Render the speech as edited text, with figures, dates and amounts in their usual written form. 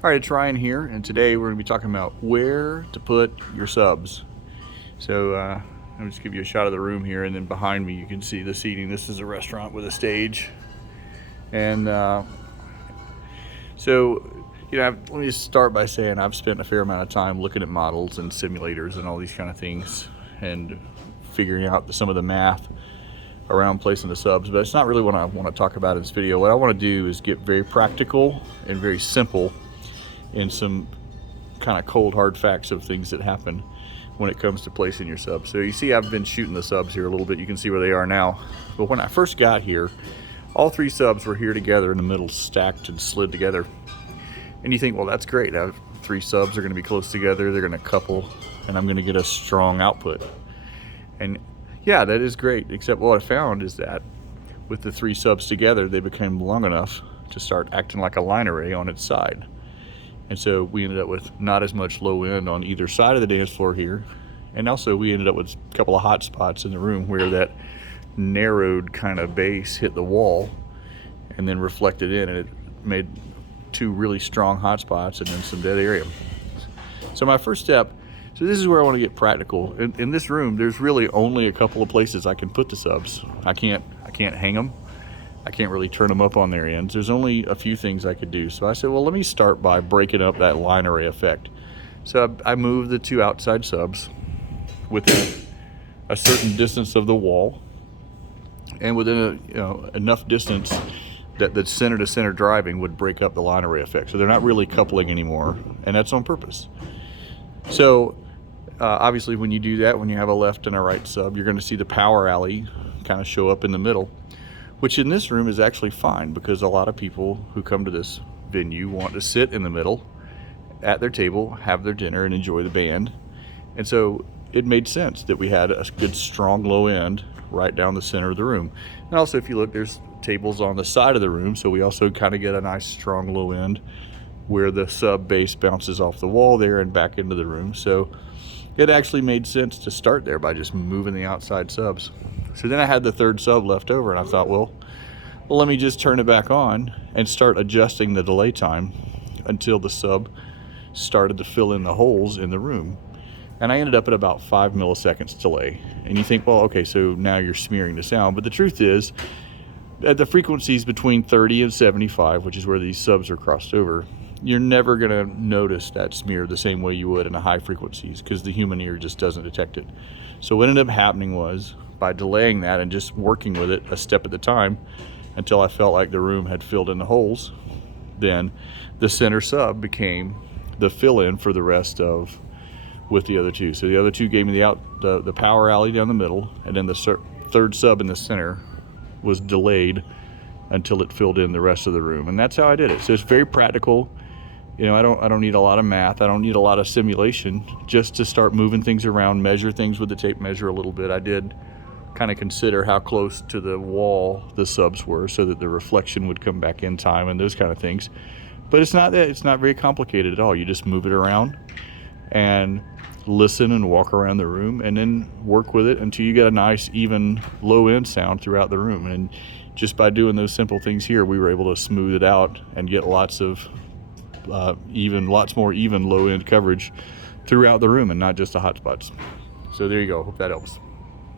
All right, it's Ryan here, and today we're going to be talking about where to put your subs. So I'll just give you a shot of the room here, and then behind me you can see the seating. This is a restaurant with a stage, and let me just start by saying I've spent a fair amount of time looking at models and simulators and all these kind of things, and figuring out some of the math around placing the subs. But it's not really what I want to talk about in this video. What I want to do is get very practical and very simple in some kind of cold hard facts of things that happen when it comes to placing your subs. So you see I've been shooting the subs here a little bit. You can see where they are now. But when I first got here, all three subs were here together in the middle, stacked and slid together. And you think, well, that's great. I have three subs are going to be close together. They're going to couple, and I'm going to get a strong output. And yeah, that is great. Except what I found is that with the three subs together, they became long enough to start acting like a line array on its side. And so we ended up with not as much low end on either side of the dance floor here. And also we ended up with a couple of hot spots in the room where that narrowed kind of base hit the wall and then reflected in, and it made two really strong hot spots and then some dead area. So my first step, so this is where I want to get practical. In this room, there's really only a couple of places I can put the subs. I can't hang them. I can't really turn them up on their ends. There's only a few things I could do. So I said, well, let me start by breaking up that line array effect. So I moved the two outside subs within a certain distance of the wall, and within enough distance that the center to center driving would break up the line array effect. So they're not really coupling anymore, and that's on purpose. So obviously when you do that, when you have a left and a right sub, you're going to see the power alley kind of show up in the middle, which in this room is actually fine because a lot of people who come to this venue want to sit in the middle at their table, have their dinner, and enjoy the band. And so it made sense that we had a good strong low end right down the center of the room. And also if you look, there's tables on the side of the room, so we also kind of get a nice strong low end where the sub base bounces off the wall there and back into the room. So it actually made sense to start there by just moving the outside subs. So then I had the third sub left over, and I thought, well, let me just turn it back on and start adjusting the delay time until the sub started to fill in the holes in the room. And I ended up at about 5 milliseconds delay. And you think, well, okay, so now you're smearing the sound. But the truth is, at the frequencies between 30 and 75, which is where these subs are crossed over, you're never going to notice that smear the same way you would in the high frequencies because the human ear just doesn't detect it. So what ended up happening was, by delaying that and just working with it a step at a time until I felt like the room had filled in the holes, then the center sub became the fill-in for the rest of with the other two. So the other two gave me the power alley down the middle, and then the third sub in the center was delayed until it filled in the rest of the room. And that's how I did it. So it's very practical. I don't need a lot of math. I don't need a lot of simulation just to start moving things around, measure things with the tape measure a little bit. I did kind of consider how close to the wall the subs were so that the reflection would come back in time and those kind of things. But it's not very complicated at all. You just move it around and listen and walk around the room and then work with it until you get a nice even low end sound throughout the room. And just by doing those simple things here, we were able to smooth it out and get lots more even low end coverage throughout the room and not just the hot spots. So there you go. Hope that helps.